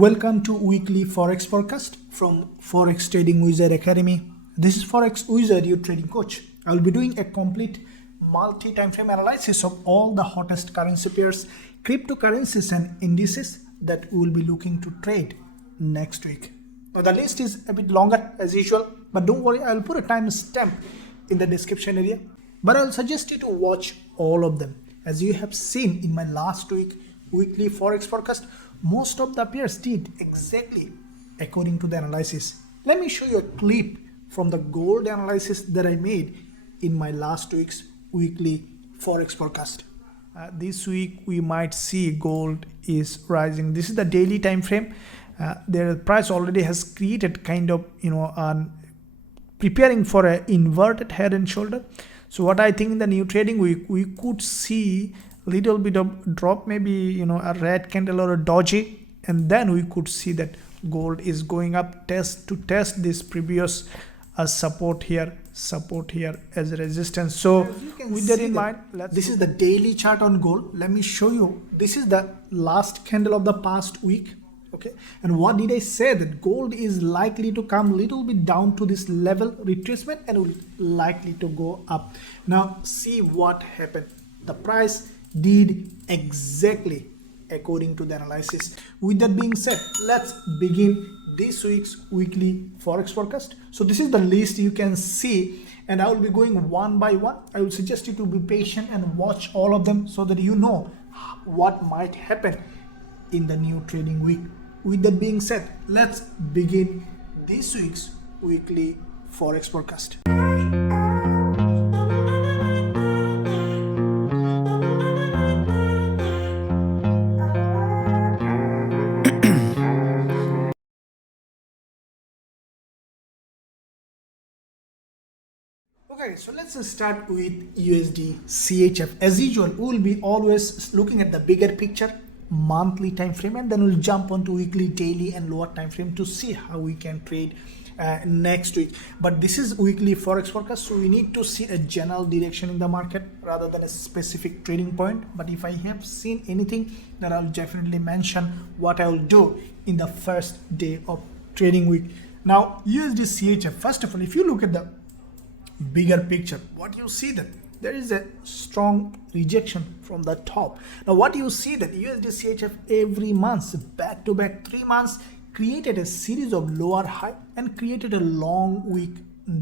Welcome to weekly Forex forecast from Forex Trading Wizard Academy. This is Forex Wizard, your trading coach. I will be doing a complete multi-time frame analysis of all the hottest currency pairs, cryptocurrencies and indices that we will be looking to trade next week. Now the list is a bit longer as usual, but don't worry, I will put a timestamp in the description area. But I will suggest you to watch all of them. As you have seen in my last weekly Forex forecast, most of the pairs did exactly according to the analysis. Let me show you a clip from the gold analysis that I made in my last week's weekly Forex forecast. This week we might see gold is rising. This is the daily time frame. Their price already has created kind of preparing for an inverted head and shoulder. So what I think in the new trading week, we could see little bit of drop, maybe a red candle or a doji, and then we could see that gold is going up to test this previous support here as a resistance. So with that in mind, this is the daily chart on gold. Let me show you. This is the last candle of the past week. Okay, and what did I say? That gold is likely to come little bit down to this level retracement and will likely to go up. Now see what happened. The price did exactly according to the analysis. With that being said, let's begin this week's weekly Forex forecast. So this is the list you can see, and I will be going one by one. I will suggest you to be patient and watch all of them so that you know what might happen in the new trading week. With that being said, let's begin this week's weekly Forex forecast. Okay, so let's start with USDCHF. As usual, we will be always looking at the bigger picture, monthly time frame, and then we'll jump onto weekly, daily and lower time frame to see how we can trade next week. But this is weekly Forex forecast, so we need to see a general direction in the market rather than a specific trading point. But if I have seen anything, then I'll definitely mention what I will do in the first day of trading week. Now USDCHF, first of all, if you look at the bigger picture, what you see that there is a strong rejection from the top. Now what you see that USDCHF every month, back to back 3 months, created a series of lower high and created a long weak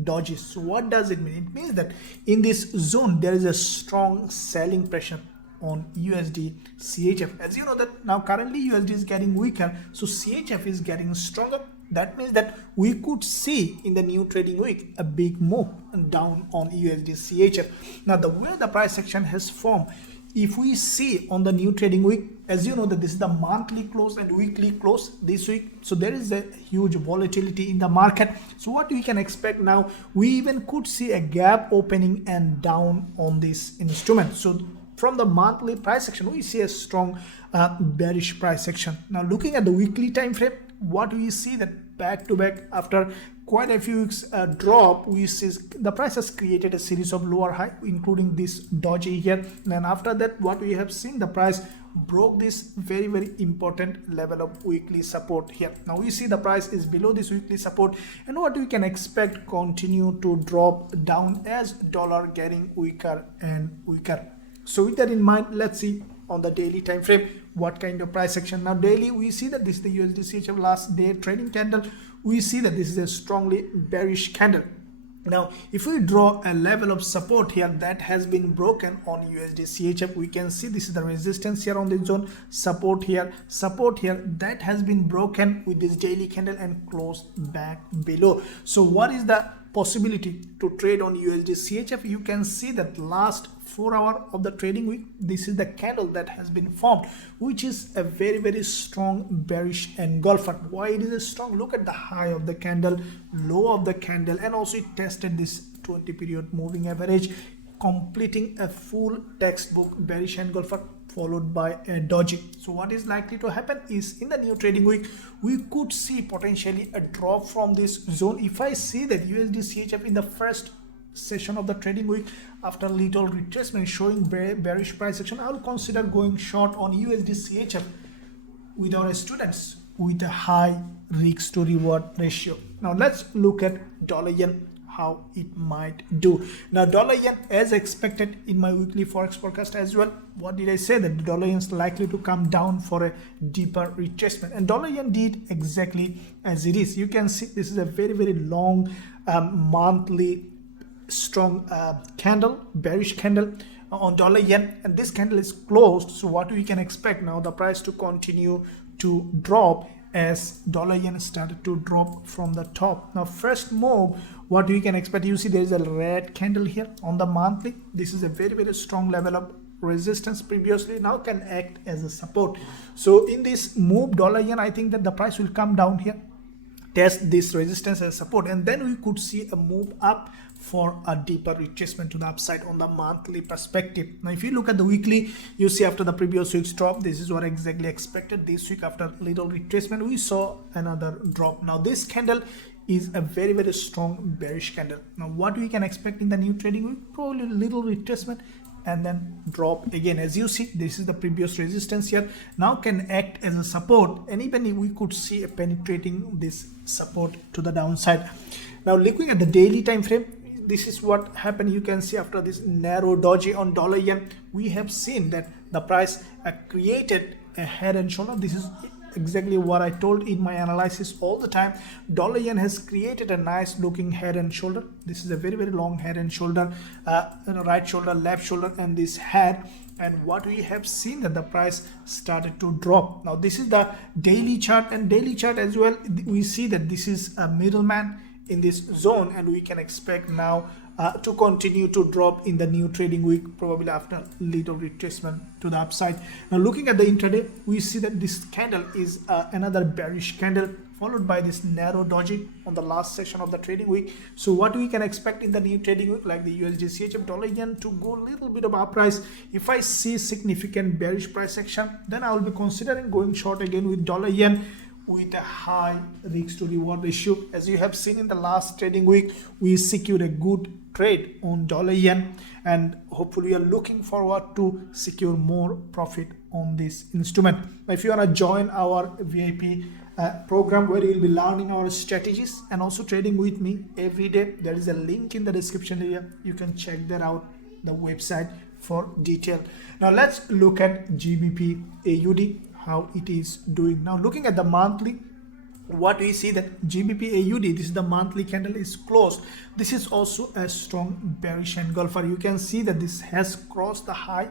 dodges. So what does it mean? It means that in this zone there is a strong selling pressure on USDCHF. As you know that now currently USD is getting weaker, so CHF is getting stronger. That means that we could see in the new trading week a big move down on USDCHF. Now the way the price action has formed, if we see on the new trading week, as you know that this is the monthly close and weekly close this week, so there is a huge volatility in the market. So what we can expect now, we even could see a gap opening and down on this instrument. So from the monthly price action, we see a strong bearish price action. Now looking at the weekly time frame, what we see that back to back after quite a few weeks drop, we see the price has created a series of lower high, including this doji here. And after that, what we have seen, the price broke this very important level of weekly support here. Now we see the price is below this weekly support, and what we can expect, continue to drop down as dollar getting weaker and weaker. So with that in mind, let's see on the daily time frame what kind of price action. Now daily, we see that this is the USDCHF last day trading candle. We see that this is a strongly bearish candle. Now if we draw a level of support here that has been broken on USDCHF, we can see this is the resistance here on this zone, support here that has been broken with this daily candle and closed back below. So what is the possibility to trade on USDCHF? You can see that last 4 hours of the trading week, this is the candle that has been formed, which is a very strong bearish engulfer. Why it is a strong? Look at the high of the candle, low of the candle, and also it tested this 20 period moving average, completing a full textbook bearish engulfer followed by a doji. So what is likely to happen is in the new trading week, we could see potentially a drop from this zone. If I see that USDCHF in the first session of the trading week, after little retracement showing bearish price action, I will consider going short on USDCHF with our students with a high risk to reward ratio. Now let's look at dollar yen, how it might do. Now dollar yen, as expected in my weekly forex forecast as well, what did I say? That the dollar yen is likely to come down for a deeper retracement, and dollar yen did exactly as it is. You can see this is a very long monthly strong candle, bearish candle on dollar yen, and this candle is closed. So what we can expect now, the price to continue to drop as dollar yen started to drop from the top. Now first move, what we can expect, you see there is a red candle here on the monthly. This is a very strong level of resistance previously, now can act as a support. So in this move dollar yen, I think that the price will come down here, test this resistance as support, and then we could see a move up for a deeper retracement to the upside on the monthly perspective. Now if you look at the weekly, you see after the previous week's drop, this is what exactly expected. This week after little retracement, we saw another drop. Now this candle is a very strong bearish candle. Now what we can expect in the new trading week, probably a little retracement and then drop again. As you see, this is the previous resistance here, now can act as a support, and even we could see a penetrating this support to the downside. Now looking at the daily time frame, this is what happened. You can see after this narrow doji on dollar yen, we have seen that the price created a head and shoulder. This is exactly what I told in my analysis all the time. Dollar yen has created a nice looking head and shoulder. This is a very long head and shoulder, right shoulder, left shoulder, and this head. And what we have seen that the price started to drop. Now this is the daily chart, and daily chart as well, we see that this is a middleman in this zone, and we can expect now to continue to drop in the new trading week, probably after little retracement to the upside. Now looking at the intraday, we see that this candle is another bearish candle, followed by this narrow doji on the last section of the trading week. So what we can expect in the new trading week, like the USDCHF dollar yen to go a little bit of uprise. If I see significant bearish price action, then I will be considering going short again with dollar yen with a high risk to reward ratio. As you have seen in the last trading week, we secured a good trade on dollar yen, and hopefully we are looking forward to secure more profit on this instrument. If you want to join our VIP program where you will be learning our strategies and also trading with me every day, there is a link in the description area. You can check that out, the website, for detail. Now let's look at GBP AUD, how it is doing. Now looking at the monthly, what we see that GBP AUD, this is the monthly candle, is closed. This is also a strong bearish engulfer. You can see that this has crossed the high,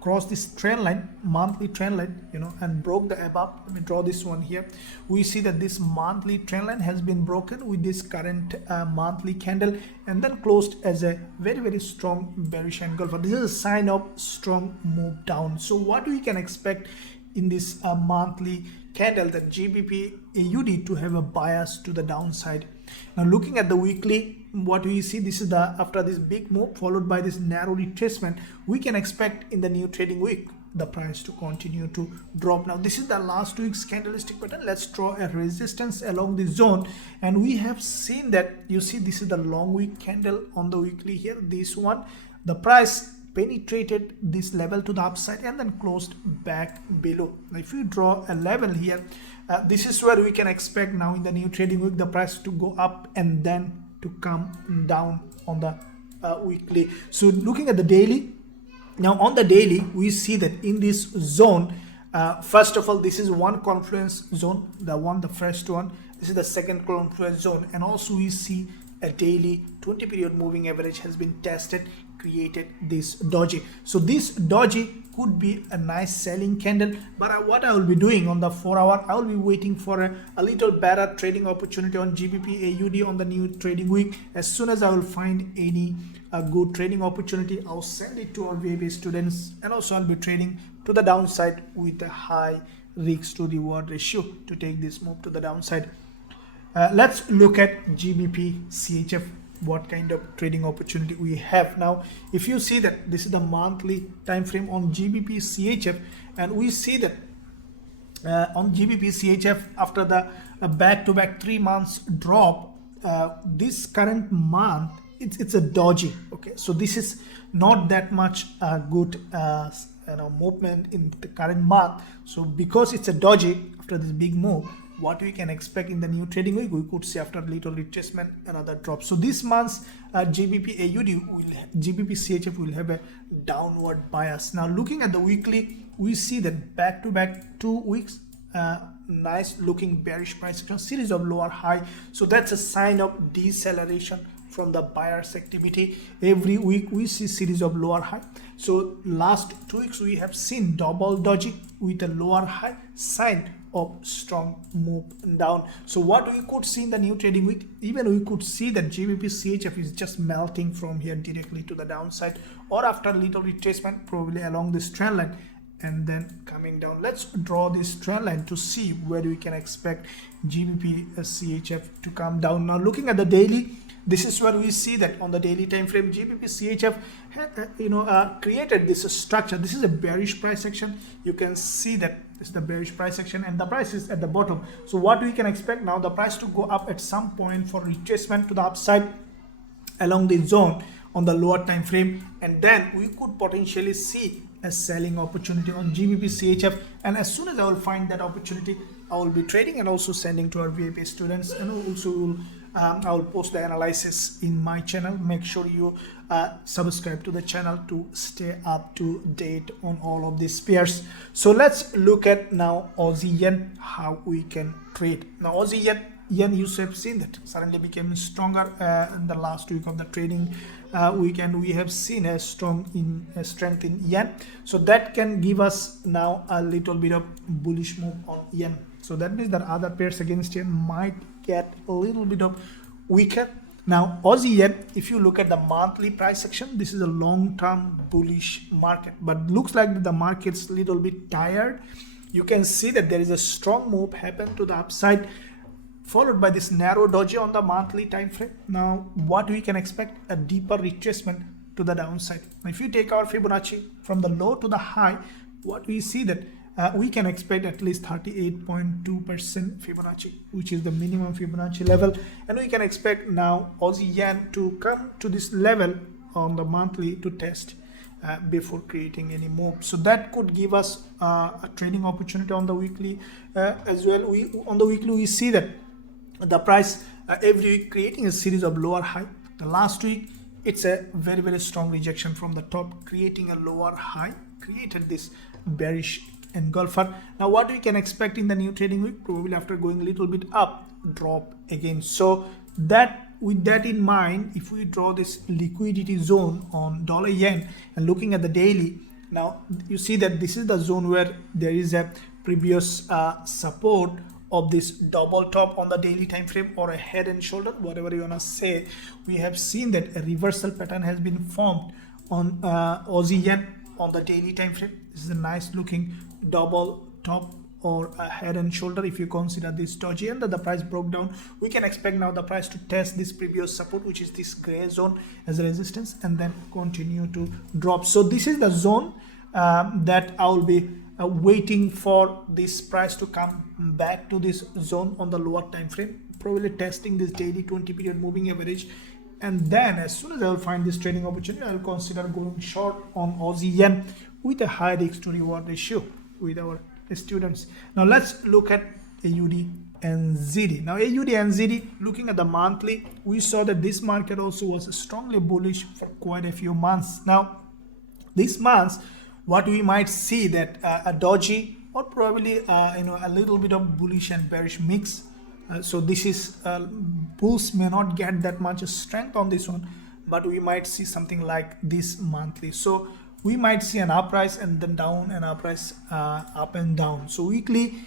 crossed this trend line, monthly trend line, and broke the above. Let me draw this one here. We see that this monthly trend line has been broken with this current monthly candle, and then closed as a very strong bearish engulfer. This is a sign of strong move down. So what we can expect in this monthly candle, that GBP AUD to have a bias to the downside. Now looking at the weekly, what we see, this is the after this big move followed by this narrow retracement, we can expect in the new trading week the price to continue to drop. Now this is the last week's candlestick pattern. Let's draw a resistance along this zone, and we have seen that, you see this is the long wick candle on the weekly here, this one. The price penetrated this level to the upside and then closed back below. Now if you draw a level here, this is where we can expect now in the new trading week the price to go up and then to come down on the weekly. So looking at the daily, now on the daily we see that in this zone, first of all, this is one confluence zone, the first one. This is the second confluence zone, and also we see a daily 20 period moving average has been tested, created this doji. So this doji could be a nice selling candle, but what I will be doing on the 4 hour, I will be waiting for a little better trading opportunity on GBP AUD on the new trading week. As soon as I will find any good trading opportunity, I'll send it to our VIP students, and also I'll be trading to the downside with a high risk to reward ratio to take this move to the downside. Let's look at GBPCHF, what kind of trading opportunity we have. Now if you see that this is the monthly time frame on GBPCHF, and we see that on GBPCHF after the back-to-back 3 months drop, this current month it's a doji. Okay, so this is not that much good movement in the current month. So because it's a doji, after this big move, what we can expect in the new trading week, we could see after little retracement another drop. So this month's GBPCHF will have a downward bias. Now looking at the weekly, we see that back to back 2 weeks, nice looking bearish price action, series of lower high. So that's a sign of deceleration from the buyers activity. Every week we see series of lower high. So last 2 weeks we have seen double doji with a lower high, sign of strong move down. So what we could see in the new trading week, even we could see that GBPCHF is just melting from here directly to the downside, or after little retracement probably along this trend line and then coming down. Let's draw this trend line to see where we can expect GBPCHF to come down. Now looking at the daily, this is where we see that on the daily time frame, GBPCHF created this structure. This is a bearish price action. You can see that this is the bearish price action and the price is at the bottom. So what we can expect now, the price to go up at some point for retracement to the upside along the zone on the lower time frame, and then we could potentially see a selling opportunity on GBPCHF. And as soon as I will find that opportunity, I will be trading and also sending to our VIP students, and also I will post the analysis in my channel. Make sure you subscribe to the channel to stay up to date on all of these pairs. So let's look at now Aussie Yen, how we can trade. Now Aussie Yen, you have seen that suddenly became stronger in the last week of the trading weekend. We have seen a strength in yen, so that can give us now a little bit of bullish move on yen. So that means that other pairs against yen might get a little bit of weaker. Now Aussie Yen, if you look at the monthly price action, this is a long-term bullish market, but looks like the market's a little bit tired. You can see that there is a strong move happen to the upside, followed by this narrow doji on the monthly time frame. Now what we can expect, a deeper retracement to the downside. If you take our Fibonacci from the low to the high, what we see that we can expect at least 38.2% Fibonacci, which is the minimum Fibonacci level, and we can expect now Aussie Yen to come to this level on the monthly to test before creating any move. So that could give us a trading opportunity on the weekly as well. On the weekly we see that the price every week creating a series of lower high. The last week it's a very strong rejection from the top, creating a lower high, created this bearish engulfer. Now what we can expect in the new trading week, probably after going a little bit up, drop again. So that, with that in mind, if we draw this liquidity zone on dollar yen and looking at the daily, now you see that this is the zone where there is a previous support of this double top on the daily time frame, or a head and shoulder, whatever you wanna say. We have seen that a reversal pattern has been formed on Aussie Yen on the daily time frame. This is a nice looking double top or a head and shoulder. If you consider this doji and that the price broke down, we can expect now the price to test this previous support, which is this gray zone, as a resistance, and then continue to drop. So this is the zone that I will be waiting for this price to come back to this zone on the lower time frame, probably testing this daily 20 period moving average. And then as soon as I will find this trading opportunity, I will consider going short on Aussie Yen with a high risk to reward ratio with our students. Now let's look at AUDNZD. Now AUDNZD, looking at the monthly, we saw that this market also was strongly bullish for quite a few months. Now this month, what we might see that a doji or probably a little bit of bullish and bearish mix. So this is bulls may not get that much strength on this one, but we might see something like this monthly. So we might see an uprise and then down, and uprise, up and down. So weekly,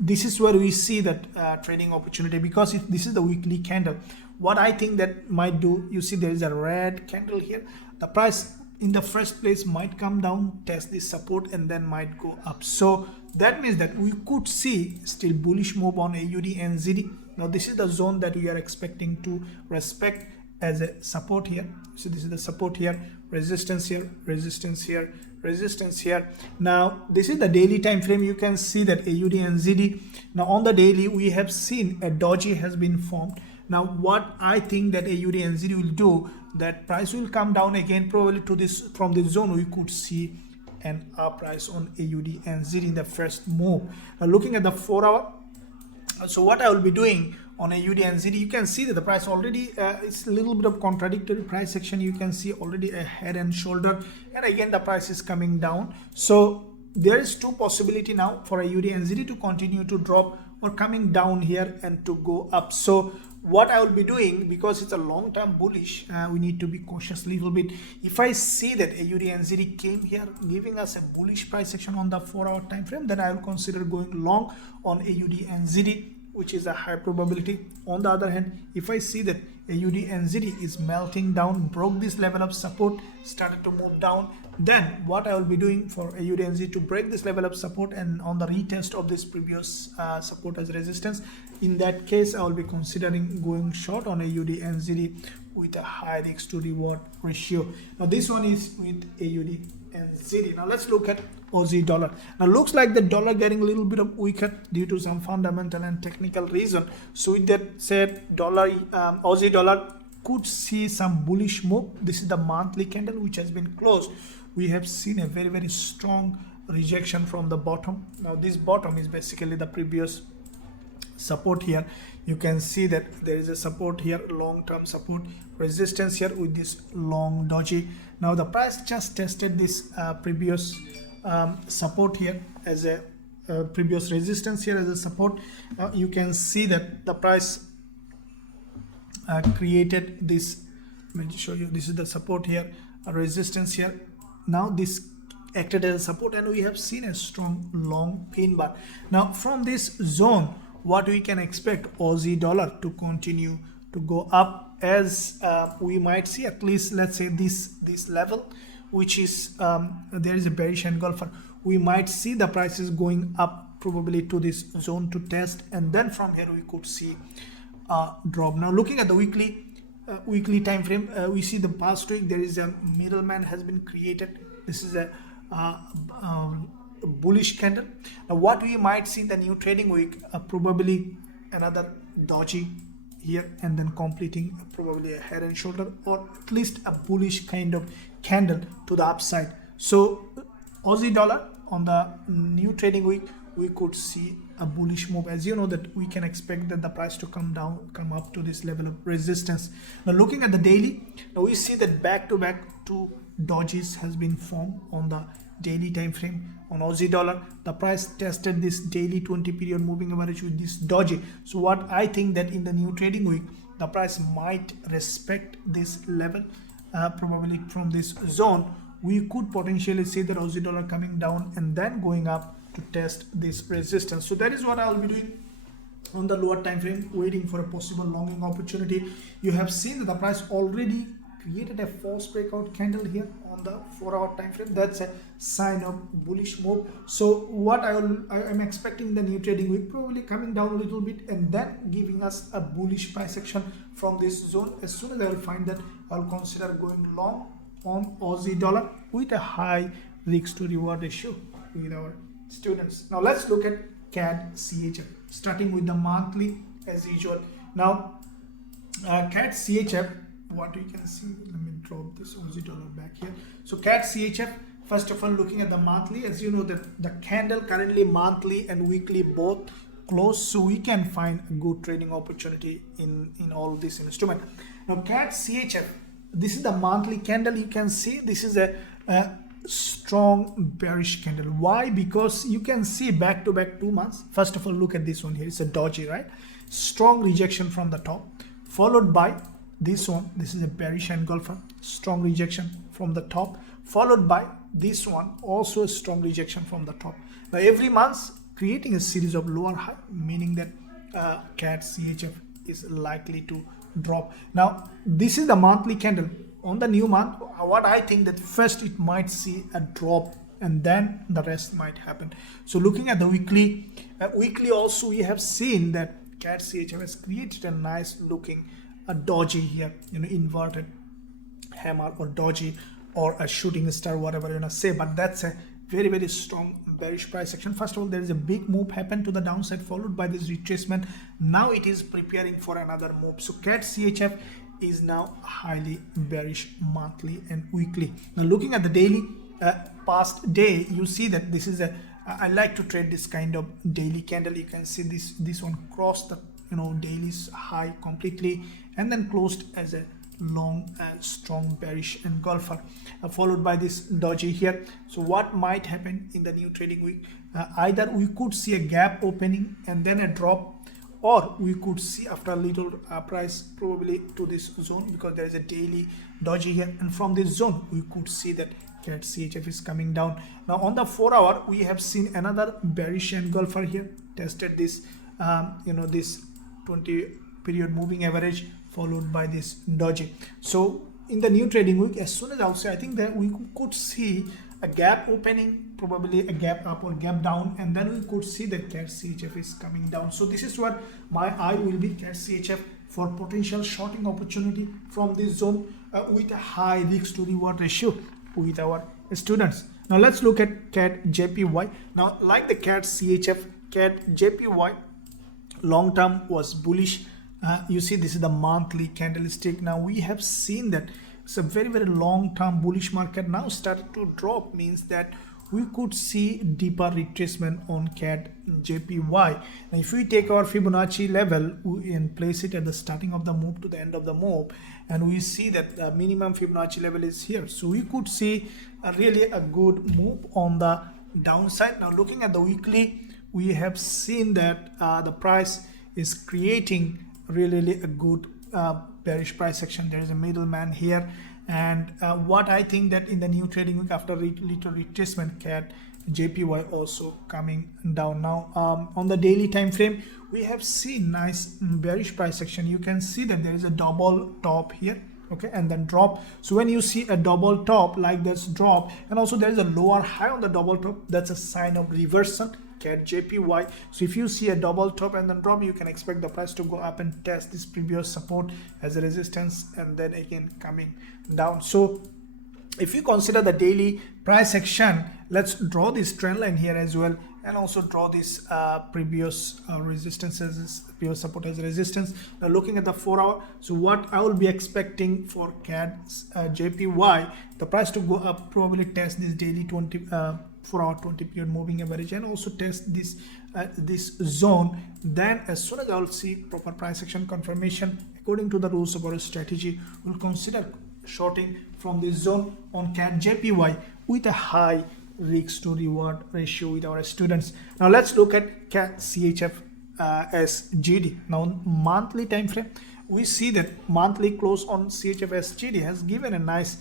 this is where we see that trading opportunity, because if this is the weekly candle, what I think that might do, you see there is a red candle here. The price in the first place might come down, test this support, and then might go up. So that means that we could see still bullish move on AUDNZD. Now this is the zone that we are expecting to respect as a support here. So this is the support here, resistance here, resistance here, resistance here. Now this is the daily time frame. You can see that AUDNZD. Now on the daily, we have seen a doji has been formed. Now what I think that AUDNZD will do, that price will come down again, probably to this, from this zone we could see and up price on AUDNZD in the first move. Now looking at the 4-hour, so what I will be doing on AUDNZD, you can see that the price already it's a little bit of contradictory price action. You can see already a head and shoulder, and again the price is coming down. So there is two possibility now for AUDNZD to continue to drop or coming down here and to go up. So what I will be doing, because it's a long-term bullish, we need to be cautious a little bit. If I see that AUDNZD came here giving us a bullish price action on the 4-hour time frame, then I will consider going long on AUDNZD, which is a high probability. On the other hand, if I see that AUDNZD is melting down, broke this level of support, started to move down, then what I will be doing for AUDNZD to break this level of support and on the retest of this previous support as resistance, in that case I will be considering going short on AUDNZD with a high risk to reward ratio. Now this one is with AUDNZD. Now let's look at Aussie dollar. Now looks like the dollar getting a little bit of weaker due to some fundamental and technical reason. So with that said, Aussie dollar could see some bullish move. This is the monthly candle which has been closed. We have seen a very strong rejection from the bottom. Now this bottom is basically the previous support here. You can see that there is a support here, long-term support, resistance here with this long doji. Now the price just tested this previous support here as a previous resistance here as a support. You can see that the price created this. Let me show you. This is the support here, a resistance here. Now this acted as a support, and we have seen a strong long pin bar. Now from this zone, what we can expect Aussie dollar to continue to go up, as we might see at least, let's say this level, which is there is a bearish engulfer. We might see the prices going up probably to this zone to test, and then from here we could see a drop. Now looking at the weekly time frame, we see the past week there is a middleman has been created. This is a bullish candle. Now what we might see in the new trading week, probably another doji here, and then completing probably a head and shoulder, or at least a bullish kind of candle to the upside. So Aussie dollar on the new trading week, we could see a bullish move. As you know that we can expect that the price to come up to this level of resistance. Now looking at the daily, now we see that back-to-back two dojis has been formed on the daily time frame. On Aussie dollar, the price tested this daily 20 period moving average with this doji. So what I think that in the new trading week, the price might respect this level, probably from this zone. We could potentially see that Aussie dollar coming down and then going up to test this resistance. So that is what I will be doing on the lower time frame, waiting for a possible longing opportunity. You have seen that the price already created a false breakout candle here on the 4-hour time frame. That's a sign of bullish move. So what I am expecting the new trading week, probably coming down a little bit and then giving us a bullish price action from this zone. As soon as I will find that, I'll consider going long on Aussie dollar with a high risk to reward ratio with our students. Now let's look at CADCHF, starting with the monthly as usual. Now CADCHF, what we can see, let me drop this Aussie dollar back here. So CADCHF, first of all, looking at the monthly, as you know that the candle currently monthly and weekly both close, so we can find a good trading opportunity in all this instrument. Now CADCHF, this is the monthly candle. You can see this is a strong bearish candle. Why? Because you can see back-to-back 2 months. First of all, look at this one here. It's a doji, right? Strong rejection from the top, followed by this one. This is a bearish engulfer, strong rejection from the top, followed by this one, also a strong rejection from the top. Now every month creating a series of lower high, meaning that CADCHF is likely to drop. Now this is the monthly candle. On the new month, what I think that first it might see a drop and then the rest might happen. So looking at the weekly, also we have seen that CADCHF has created a nice looking a doji here, inverted hammer or doji or a shooting star, whatever you want to say, but that's a very strong bearish price action. First of all, there is a big move happened to the downside, followed by this retracement. Now it is preparing for another move. So CADCHF is now highly bearish monthly and weekly. Now looking at the daily, past day, you see that this is a I like to trade this kind of daily candle. You can see this one crossed the daily's high completely and then closed as a long strong bearish engulfer, followed by this doji here. So what might happen in the new trading week? Either we could see a gap opening and then a drop, or we could see after a little price probably to this zone, because there is a daily doji here, and from this zone we could see that CADCHF is coming down. Now on the 4 hour we have seen another bearish engulfer here, tested this this 20 period moving average, followed by this doji. So in the new trading week, as soon as I'll say, I think that we could see a gap opening, probably a gap up or gap down, and then we could see that CADCHF is coming down. So this is what my eye will be, CADCHF, for potential shorting opportunity from this zone with a high risk to reward ratio with our students. Now let's look at CADJPY. Now like the CADCHF, CADJPY long term was bullish. You see this is the monthly candlestick. Now we have seen that it's a very long term bullish market now started to drop, means that we could see deeper retracement on CADJPY. Now if we take our Fibonacci level and place it at the starting of the move to the end of the move, and we see that the minimum Fibonacci level is here, so we could see really a good move on the downside. Now looking at the weekly, we have seen that the price is creating really a good bearish price action. There is a middleman here, and what I think that in the new trading week, after little retracement, CADJPY also coming down. Now on the daily time frame, we have seen nice bearish price action. You can see that there is a double top here, okay, and then drop. So when you see a double top like this drop, and also there is a lower high on the double top, that's a sign of reversal, CADJPY. So if you see a double top and then drop, you can expect the price to go up and test this previous support as a resistance, and then again coming down. So if you consider the daily price action, let's draw this trend line here as well, and also draw this previous resistances, previous support as a resistance. Now looking at the 4 hour, so what I will be expecting for CADJPY, the price to go up, probably test this daily 4 hour 20 period moving average, and also test this this zone. Then as soon as I'll see proper price action confirmation according to the rules of our strategy, we'll consider shorting from this zone on CADJPY with a high risk to reward ratio with our students. Now let's look at CHFSGD. Now monthly time frame, we see that monthly close on CHFSGD has given a nice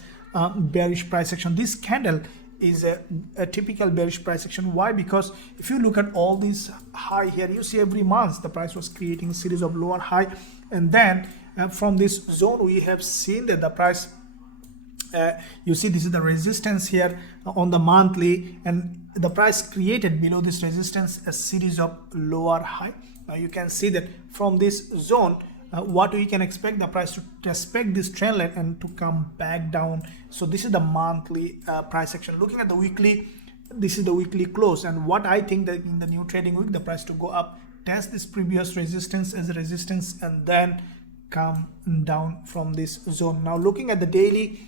bearish price action. This candle is a typical bearish price action. Why? Because if you look at all these high here, you see every month the price was creating a series of lower high, and then from this zone we have seen that the price you see this is the resistance here on the monthly, and the price created below this resistance a series of lower high. Now you can see that from this zone what we can expect, the price to respect this trend line and to come back down. So this is the monthly price action. Looking at the weekly, this is the weekly close, and what I think that in the new trading week, the price to go up, test this previous resistance as a resistance, and then come down from this zone. Now looking at the daily,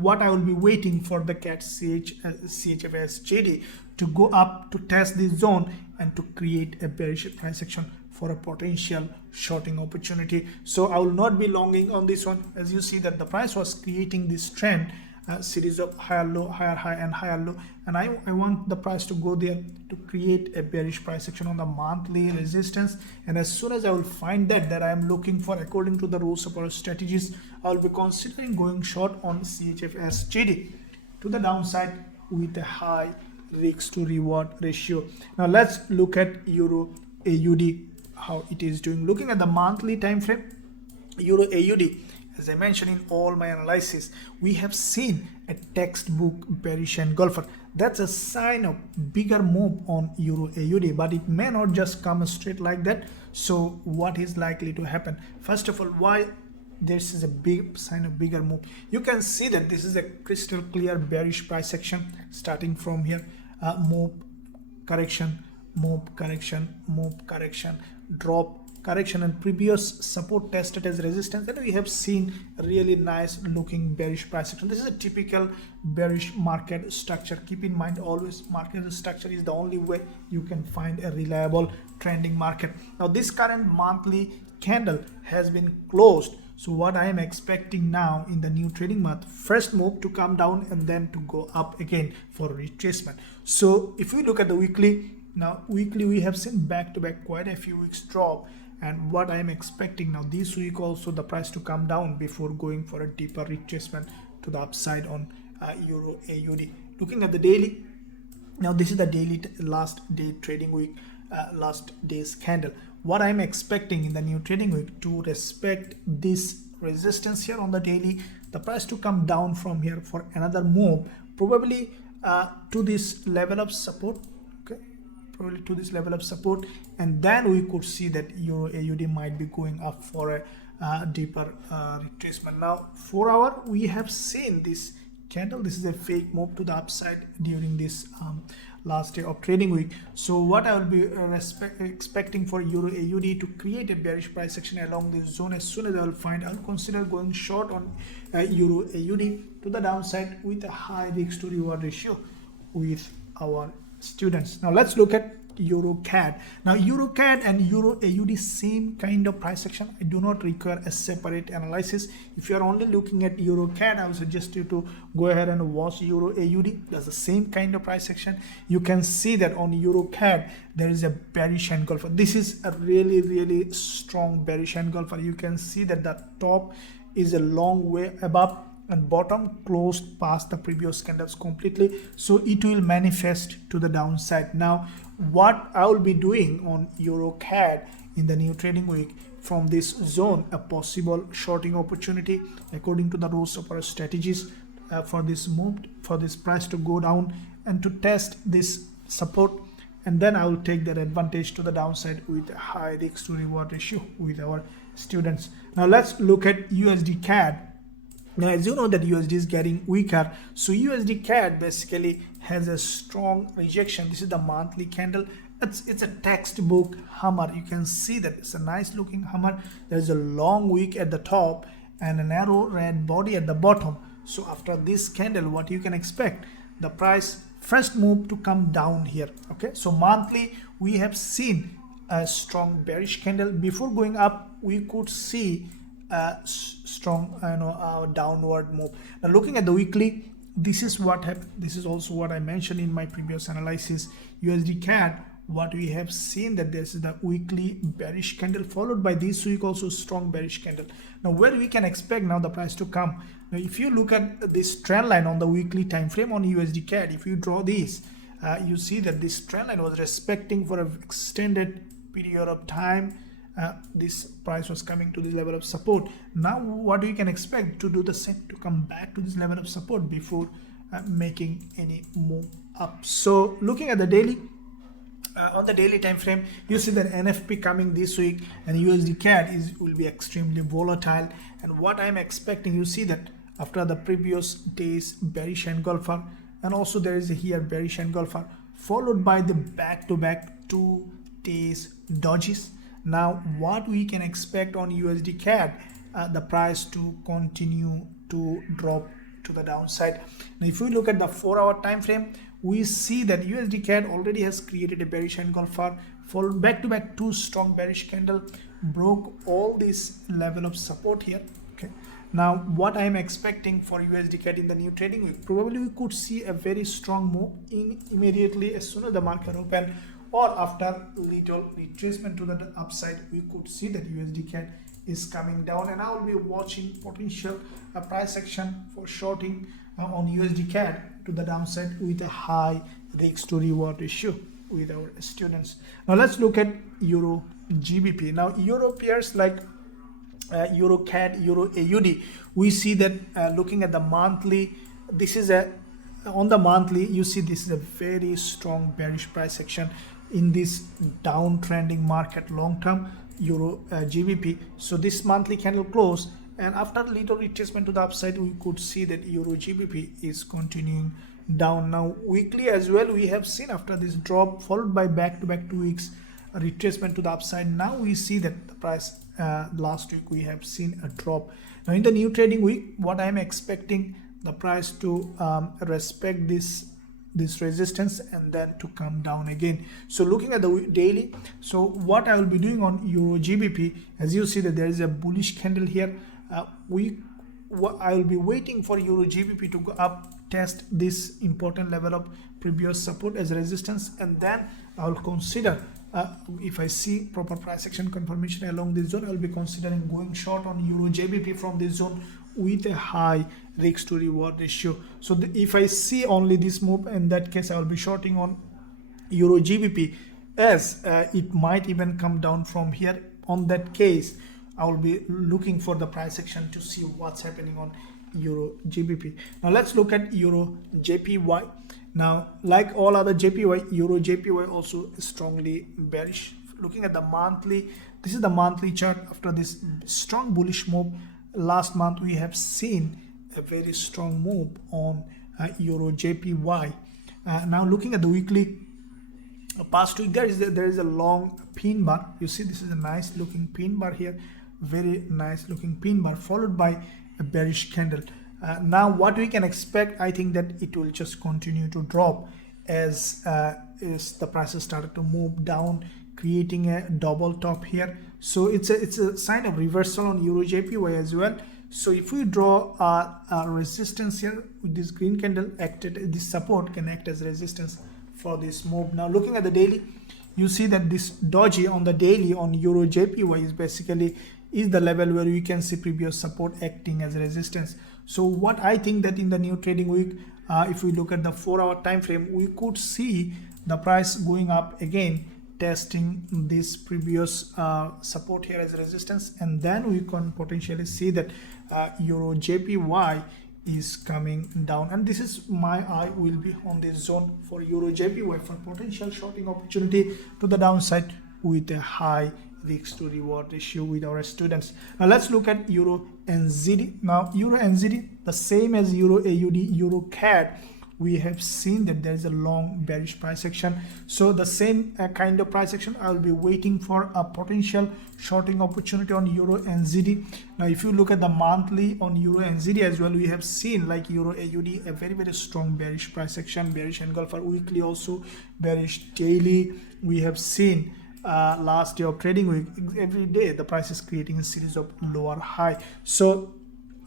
what I will be waiting for the CHFSGD to go up to test this zone and to create a bearish price action for a potential shorting opportunity. So I will not be longing on this one. As you see that the price was creating this trend, series of higher low, higher high, and higher low, and I want the price to go there to create a bearish price action on the monthly resistance. And as soon as I will find that I am looking for according to the rules of our strategies, I will be considering going short on CHFSGD to the downside with a high risk to reward ratio. Now let's look at EURAUD, how it is doing. Looking at the monthly time frame, EURAUD, as I mentioned in all my analysis, we have seen a textbook bearish engulfer. That's a sign of bigger move on EURAUD, but it may not just come straight like that. So what is likely to happen? First of all, why this is a big sign of bigger move? You can see that this is a crystal clear bearish price action starting from here, move, correction, move, correction, move, correction, drop, correction and previous support tested as resistance, and we have seen a really nice looking bearish price action. This is a typical bearish market structure. Keep in mind, always market structure is the only way you can find a reliable trending market. Now this current monthly candle has been closed, so what I am expecting now in the new trading month, first move to come down and then to go up again for retracement. So if we look at the weekly, now weekly we have seen back to back quite a few weeks drop, and what I am expecting now this week also the price to come down before going for a deeper retracement to the upside on Euro AUD. Looking at the daily, now this is the daily last day trading week, last day's candle. What I'm expecting in the new trading week to respect this resistance here on the daily, the price to come down from here for another move, probably to this level of support. Okay, probably to this level of support, and then we could see that Euro AUD might be going up for a deeper retracement. Now 4 hour we have seen this candle, this is a fake move to the upside during this last day of trading week. So what I will be expecting for Euro AUD to create a bearish price action along this zone. As soon as I will find, I'll consider going short on Euro AUD to the downside with a high risk to reward ratio with our students. Now let's look at EUROCAD. Now EUROCAD and Euro AUD same kind of price action. I do not require a separate analysis. If you are only looking at EUROCAD, I would suggest you to go ahead and watch Euro AUD. That's the same kind of price action. You can see that on EUROCAD there is a bearish engulfer. This is a really strong bearish engulfer. You can see that the top is a long way above and bottom closed past the previous candles completely, so it will manifest to the downside. Now what I will be doing on EUROCAD in the new trading week, from this zone a possible shorting opportunity according to the rules of our strategies for this move, for this price to go down and to test this support, and then I will take that advantage to the downside with a high risk to reward ratio with our students. Now let's look at USDCAD. Now as you know that USD is getting weaker, so USDCAD basically has a strong rejection. This is the monthly candle. It's a textbook hammer. You can see that it's a nice looking hammer. There's a long wick at the top and a narrow red body at the bottom. So after this candle, what you can expect, the price first move to come down here. Okay, so monthly we have seen a strong bearish candle. Before going up, we could see a strong downward move. Now looking at the weekly, this is what happened. This is also what I mentioned in my previous analysis. USDCAD, what we have seen that this is the weekly bearish candle followed by this week also strong bearish candle. Now where we can expect now the price to come. Now if you look at this trend line on the weekly time frame on USDCAD, if you draw this, you see that this trend line was respecting for an extended period of time. This price was coming to this level of support. Now what we can expect to do the same, to come back to this level of support before making any move up. So looking at the daily, on the daily time frame, you see that NFP coming this week and USDCAD will be extremely volatile. And what I'm expecting, you see that after the previous day's bearish engulfer, and also there is a here bearish engulfer followed by the back-to-back 2 days dodges. Now what we can expect on USDCAD, the price to continue to drop to the downside. Now if we look at the 4-hour time frame, we see that USDCAD already has created a bearish engulfer, followed back-to-back 2 strong bearish candle, broke all this level of support here. Okay, now what I am expecting for USDCAD in the new trading week, probably we could see a very strong move in immediately as soon as the market open, or after little retracement to the upside, we could see that USDCAD is coming down, and I will be watching potential price action for shorting on USDCAD to the downside with a high risk to reward ratio with our students. Now let's look at EURGBP. Now Euro pairs like EUROCAD, Euro AUD, we see that looking at the monthly, this is on the monthly, you see this is a very strong bearish price action in this downtrending market long term Euro GBP. So this monthly candle close, and after little retracement to the upside, we could see that Euro GBP is continuing down. Now weekly as well, we have seen after this drop followed by back-to-back 2 weeks retracement to the upside. Now we see that the price last week we have seen a drop. Now in the new trading week, what I am expecting the price to respect this resistance and then to come down again. So looking at the daily, so what I will be doing on EURGBP, as you see that there is a bullish candle here. I will be waiting for EURGBP to go up, test this important level of previous support as resistance, and then I will consider if I see proper price action confirmation along this zone, I will be considering going short on EURGBP from this zone with a high risk to reward ratio. So if I see only this move, in that case I will be shorting on EURGBP, as it might even come down from here. On that case, I will be looking for the price action to see what's happening on EURGBP. Now let's look at EURJPY. Now, like all other JPY, EURJPY also strongly bearish. Looking at the monthly, this is the monthly chart. After this strong bullish move last month, we have seen a very strong move on EURJPY. Now looking at the weekly, past week, there is a long pin bar. You see, this is a nice looking pin bar here, very nice looking pin bar, followed by a bearish candle. Now what we can expect, I think that it will just continue to drop as the prices started to move down, creating a double top here. So it's a sign of reversal on EURJPY as well. So if we draw a resistance here with this green candle, this support can act as resistance for this move. Now looking at the daily, you see that this doji on the daily on EURJPY is basically the level where we can see previous support acting as resistance. So what I think that in the new trading week, if we look at the 4-hour time frame, we could see the price going up again, testing this previous support here as resistance, and then we can potentially see that EURJPY is coming down, and this is my eye will be on this zone for EURJPY for potential shorting opportunity to the downside with a high risk to reward ratio with our students. Now let's look at EURNZD. Now EURNZD, the same as EURAUD, EURCAD, we have seen that there is a long bearish price action. So the same kind of price action, I will be waiting for a potential shorting opportunity on EURNZD. Now if you look at the monthly on EURNZD as well, we have seen like EURAUD a very strong bearish price action, bearish engulfer. Weekly also bearish. Daily we have seen last day of trading week, every day the price is creating a series of lower high. So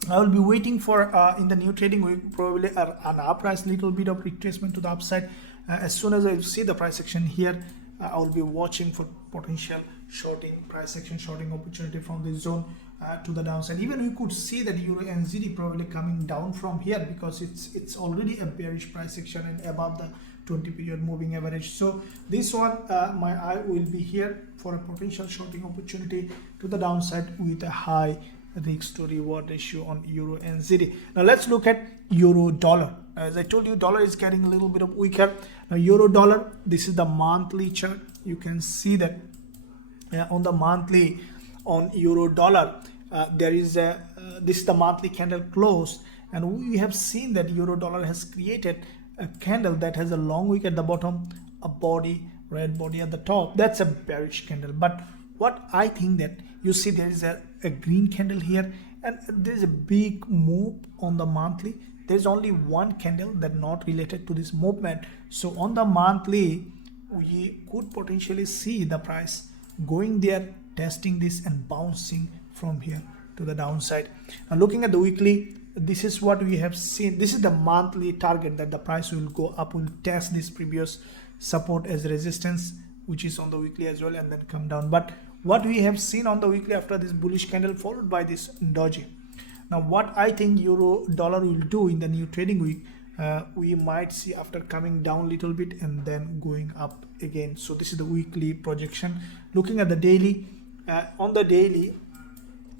I will be waiting for in the new trading week probably an uprise, little bit of retracement to the upside. As soon as I see the price action here, I will be watching for potential shorting price action, shorting opportunity from this zone to the downside. Even we could see that EURNZD probably coming down from here because it's already a bearish price action and above the 20 period moving average. So this one, my eye will be here for a potential shorting opportunity to the downside with a high risk to reward ratio on EURNZD. Now let's look at euro dollar. As I told you, dollar is getting a little bit of weaker. Now euro dollar, this is the monthly chart. You can see that on the monthly on euro dollar, there is a this is the monthly candle closed, and we have seen that euro dollar has created a candle that has a long wick at the bottom, a body, red body at the top. That's a bearish candle. But what I think that you see there is a green candle here, and there is a big move on the monthly. There's only one candle that not related to this movement. So on the monthly, we could potentially see the price going there, testing this and bouncing from here to the downside. Now looking at the weekly, this is what we have seen. This is the monthly target that the price will go up, will test this previous support as resistance, which is on the weekly as well, and then come down. But what we have seen on the weekly after this bullish candle followed by this doji. Now what I think euro dollar will do in the new trading week, we might see after coming down a little bit and then going up again. So this is the weekly projection. Looking at the daily, on the daily,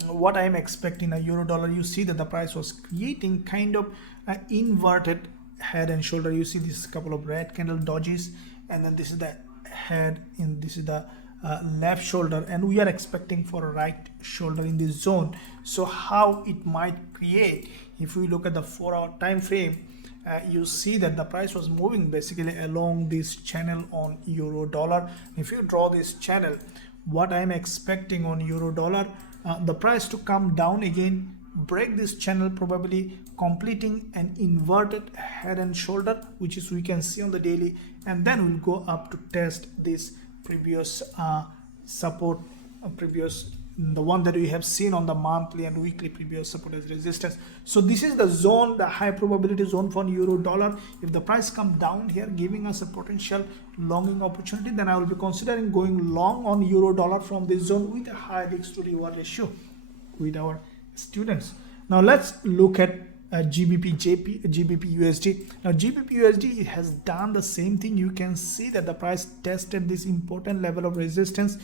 what I am expecting a euro dollar, you see that the price was creating kind of an inverted head and shoulder. You see this couple of red candle dojis, and then this is the head, and this is the left shoulder, and we are expecting for a right shoulder in this zone. So how it might create, if we look at the 4-hour time frame, you see that the price was moving basically along this channel on euro dollar. If you draw this channel, what I'm expecting on euro dollar, the price to come down again, break this channel, probably completing an inverted head and shoulder, which is we can see on the daily, and then we'll go up to test this previous support, the one that we have seen on the monthly and weekly previous support as resistance. So this is the zone, the high probability zone for euro dollar. If the price come down here, giving us a potential longing opportunity, then I will be considering going long on euro dollar from this zone with a high risk to reward ratio with our students. Now let's look at GBPUSD. Now GBPUSD, it has done the same thing. You can see that the price tested this important level of resistance,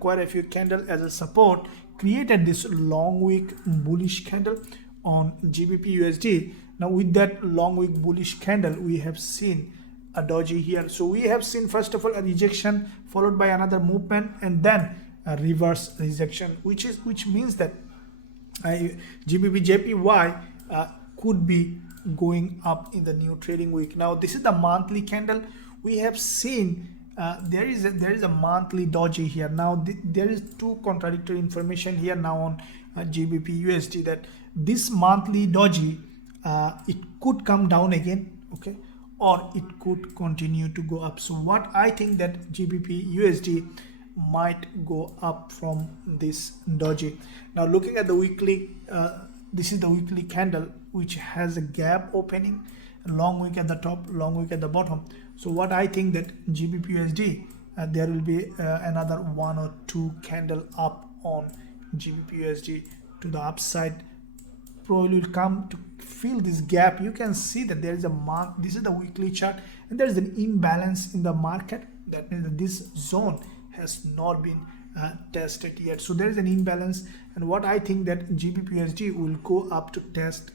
quite a few candles as a support, created this long wick bullish candle on GBPUSD. Now with that long wick bullish candle, we have seen a doji here. So we have seen first of all a rejection followed by another movement and then a reverse rejection, which means that GBPJPY could be going up in the new trading week. Now this is the monthly candle. We have seen there is a monthly doji here. Now there is two contradictory information here now on GBPUSD, that this monthly doji it could come down again, okay, or it could continue to go up. So what I think that GBPUSD might go up from this doji. Now looking at the weekly, this is the weekly candle which has a gap opening, long wick at the top, long wick at the bottom. So what I think that GBPUSD, there will be another one or two candle up on GBPUSD to the upside. Probably will come to fill this gap. You can see that there is a mark. This is the weekly chart, and there is an imbalance in the market. That means that this zone has not been tested yet. So there is an imbalance, and what I think that GBPUSD will go up to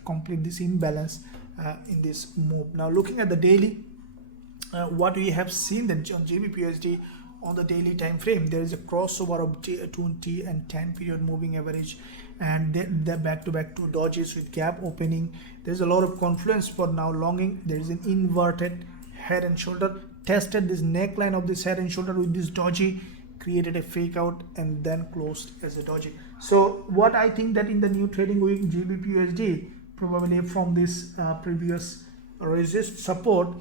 complete this imbalance in this move. Now looking at the daily, what we have seen that on GBPUSD on the daily time frame, there is a crossover of 20 and 10 period moving average, and they're back to back two dojis with gap opening. There's a lot of confluence for now longing. There is an inverted head and shoulder, tested this neckline of this head and shoulder with this doji, created a fake out and then closed as a doji. So what I think that in the new trading week, GBPUSD probably from this previous resist support,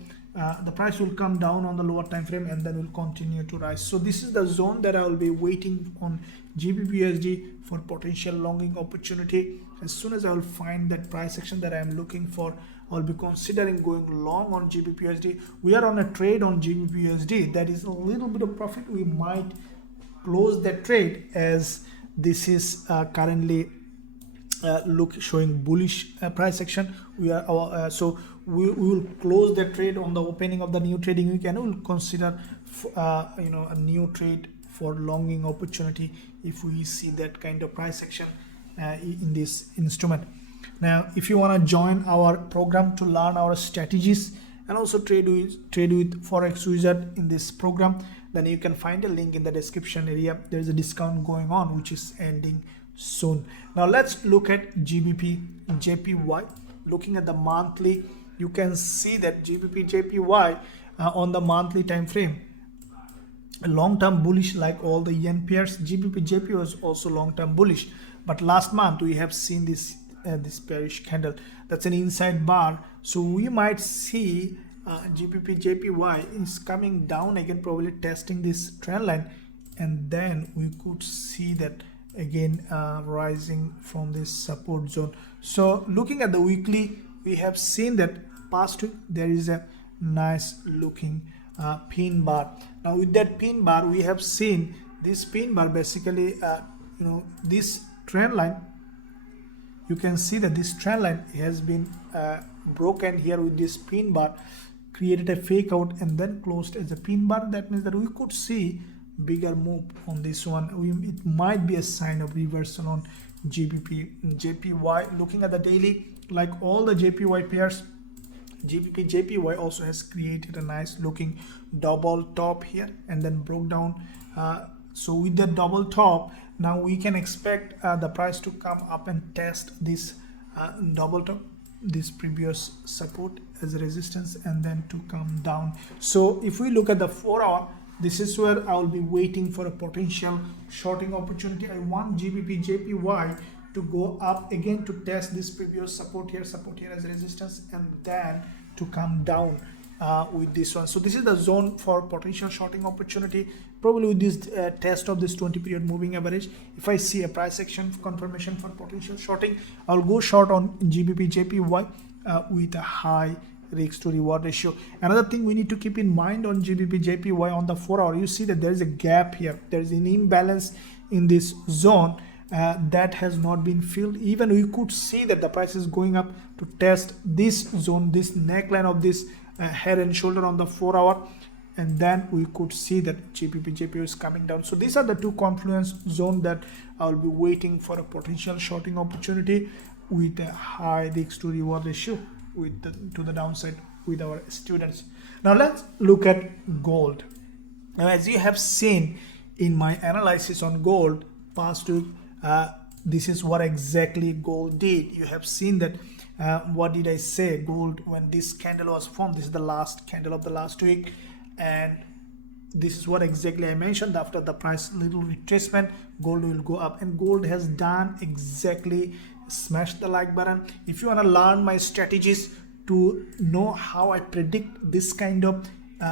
the price will come down on the lower time frame and then will continue to rise. So this is the zone that I will be waiting on GBPUSD for potential longing opportunity. As soon as I will find that price action that I am looking for, I'll be considering going long on GBPUSD. We are on a trade on GBPUSD that is a little bit of profit. We might close that trade as this is currently showing bullish price action. We are we will close the trade on the opening of the new trading week, and we will consider a new trade for longing opportunity if we see that kind of price action in this instrument. Now if you want to join our program to learn our strategies and also trade with Forex Wizard in this program, then you can find a link in the description area. There's a discount going on which is ending soon. Now let's look at GBPJPY. Looking at the monthly, you can see that GBPJPY on the monthly time frame, long-term bullish like all the yen pairs. GBPJPY was also long-term bullish, but last month we have seen this bearish candle. That's an inside bar, so we might see GBPJPY is coming down again, probably testing this trend line, and then we could see that again rising from this support zone. So looking at the weekly, we have seen that past week there is a nice looking pin bar. Now with that pin bar, we have seen this pin bar basically this trend line. You can see that this trend line has been broken here with this pin bar, created a fake out and then closed as a pin bar. That means that we could see bigger move on this one. It might be a sign of reversal on GBPJPY. Looking at the daily, like all the JPY pairs, GBPJPY also has created a nice looking double top here and then broke down. So with the double top, now we can expect the price to come up and test this double top, this previous support as a resistance and then to come down. So if we look at the 4-hour, this is where I will be waiting for a potential shorting opportunity. I want GBPJPY to go up again to test this previous support here as resistance, and then to come down with this one. So this is the zone for potential shorting opportunity, probably with this test of this 20 period moving average. If I see a price action confirmation for potential shorting, I'll go short on GBPJPY with a high risk to reward ratio. Another thing we need to keep in mind on GBPJPY on the 4-hour, you see that there is a gap here, there is an imbalance in this zone that has not been filled. Even we could see that the price is going up to test this zone, this neckline of this head and shoulder on the 4-hour, and then we could see that GBPJPY is coming down. So these are the two confluence zone that I will be waiting for a potential shorting opportunity with a high risk to reward ratio with to the downside with our students. Now let's look at gold. Now, as you have seen in my analysis on gold past week, this is what exactly gold did. You have seen that what did I say? Gold, when this candle was formed, this is the last candle of the last week, and this is what exactly I mentioned. After the price little retracement, gold will go up, and gold has done exactly. Smash the like button if you want to learn my strategies to know how I predict this kind of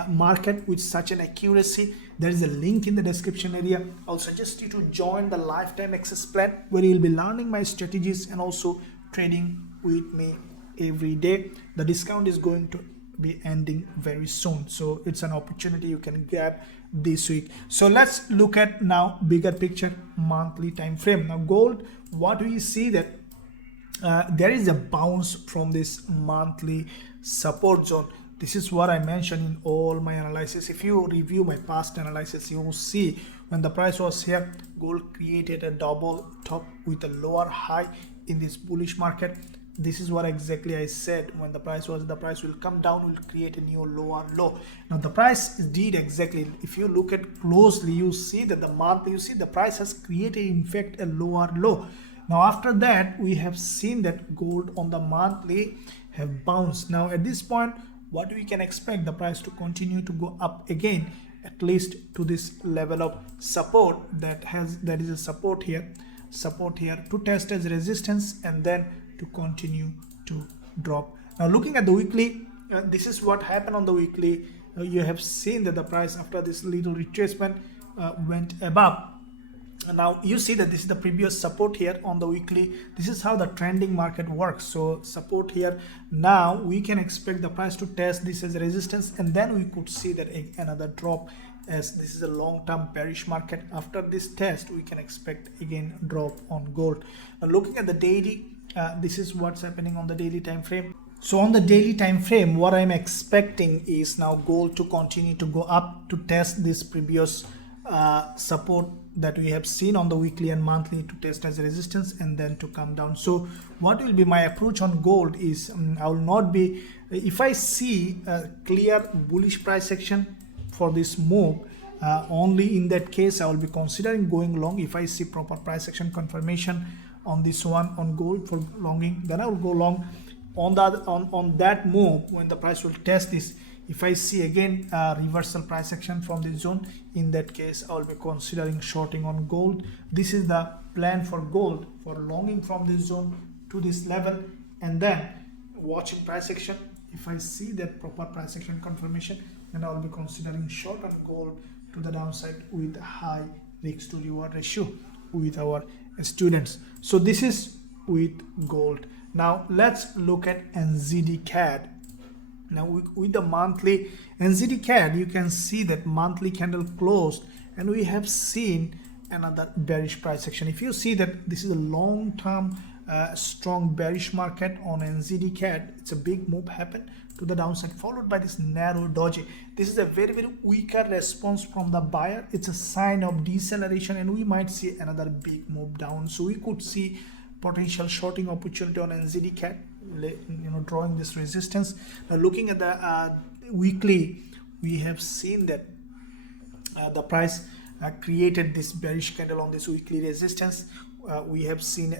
market with such an accuracy. There is a link in the description area. I'll suggest you to join the lifetime access plan, where you'll be learning my strategies and also trading with me every day. The discount is going to be ending very soon, so it's an opportunity you can grab this week. So let's look at now bigger picture, monthly time frame. Now gold, what we see that there is a bounce from this monthly support zone. This is what I mentioned in all my analysis. If you review my past analysis, you will see when the price was here, gold created a double top with a lower high in this bullish market. This is what exactly I said. When the price will come down, will create a new lower low. Now the price did exactly. If you look at closely, you see that the price has created in fact a lower low. Now after that, we have seen that gold on the monthly have bounced. Now at this point, what we can expect, the price to continue to go up again, at least to this level of support that is a support here to test as resistance and then to continue to drop. Now looking at the weekly, this is what happened on the weekly. You have seen that the price after this little retracement went above. Now you see that this is the previous support here on the weekly. This is how the trending market works. So support here. Now we can expect the price to test this as resistance, and then we could see that another drop, as this is a long-term bearish market. After this test, we can expect again drop on gold. Now looking at the daily, this is what's happening on the daily time frame. So on the daily time frame, what I'm expecting is now gold to continue to go up to test this previous support that we have seen on the weekly and monthly, to test as a resistance and then to come down. So what will be my approach on gold is I will not be, if I see a clear bullish price action for this move, only in that case I will be considering going long. If I see proper price action confirmation on this one on gold for longing, then I will go long on that move. When the price will test this, if I see again reversal price action from this zone, in that case I will be considering shorting on gold. This is the plan for gold, for longing from this zone to this level and then watching price action. If I see that proper price action confirmation, then I will be considering short on gold to the downside with high risk to reward ratio with our students. So this is with gold. Now let's look at NZDCAD. Now with the monthly NZDCAD, you can see that monthly candle closed and we have seen another bearish price action. If you see that this is a long-term strong bearish market on NZDCAD, it's a big move happened to the downside followed by this narrow doji. This is a very weaker response from the buyer. It's a sign of deceleration and we might see another big move down. So we could see potential shorting opportunity on NZDCAD, drawing this resistance. Now looking at the weekly, we have seen that the price created this bearish candle on this weekly resistance. We have seen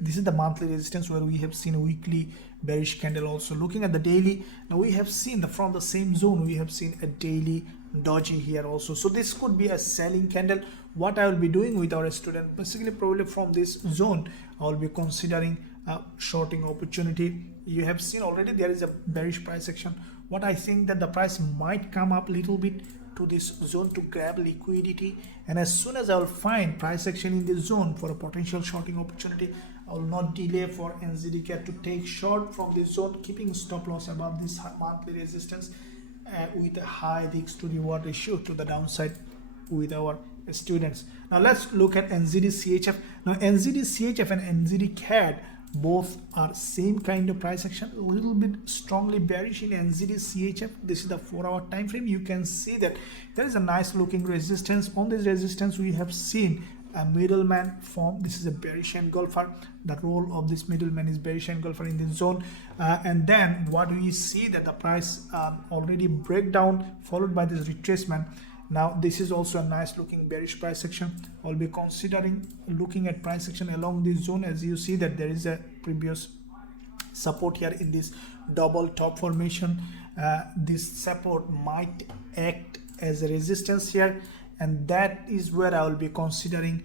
this is the monthly resistance where we have seen a weekly bearish candle. Also looking at the daily, now we have seen from the same zone we have seen a daily doji here also. So this could be a selling candle. What I will be doing with our student, basically probably from this zone I will be considering a shorting opportunity. You have seen already there is a bearish price action. What I think that the price might come up a little bit to this zone to grab liquidity, and as soon as I will find price action in this zone for a potential shorting opportunity, I will not delay for NZDCAD to take short from this zone, keeping stop loss above this monthly resistance with a high risk to reward ratio to the downside with our students. Now let's look at NZDCHF. Now NZDCHF and NZDCAD both are same kind of price action, a little bit strongly bearish in NZDCHF. This is the 4-hour time frame. You can see that there is a nice looking resistance. On this resistance we have seen a middleman form. This is a bearish engulfer. The role of this middleman is bearish engulfer in this zone, and then what we see that the price already breakdown followed by this retracement. Now this is also a nice looking bearish price action. I'll be considering looking at price action along this zone. As you see that there is a previous support here in this double top formation. This support might act as a resistance here, and that is where I will be considering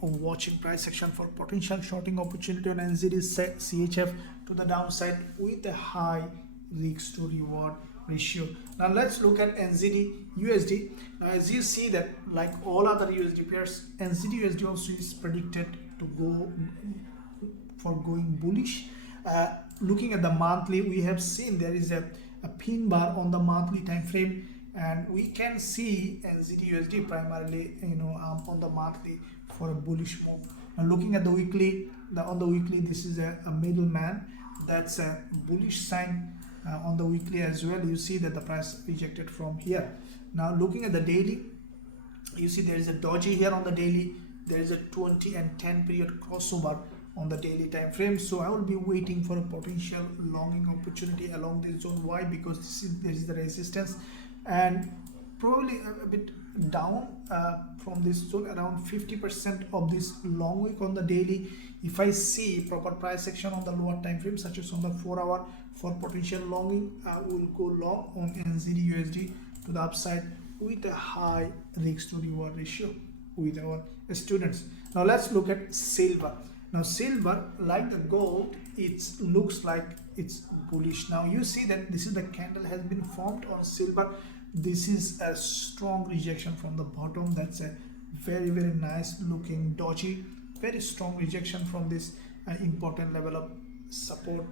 watching price action for potential shorting opportunity on NZDCHF to the downside with a high risk to reward ratio. Now let's look at NZDUSD. Now as you see that like all other USD pairs, NZDUSD also is predicted to go for going bullish. Looking at the monthly, we have seen there is a pin bar on the monthly time frame, and we can see NZDUSD primarily on the monthly for a bullish move. Now looking at the weekly, on the weekly this is a middleman. That's a bullish sign. On the weekly as well, you see that the price rejected from here. Now looking at the daily, you see there is a doji here on the daily. There is a 20 and 10 period crossover on the daily time frame. So I will be waiting for a potential longing opportunity along this zone. Why? Because this is the resistance, and probably a bit down from this zone, around 50% of this long wick on the daily. If I see proper price action on the lower time frame, such as on the 4-hour for potential longing, I will go long on NZDUSD to the upside with a high risk to reward ratio with our students. Now let's look at silver. Now silver, like the gold, it looks like it's bullish. Now you see that this is the candle has been formed on silver. This is a strong rejection from the bottom. That's a very nice looking doji. Very strong rejection from this important level of support.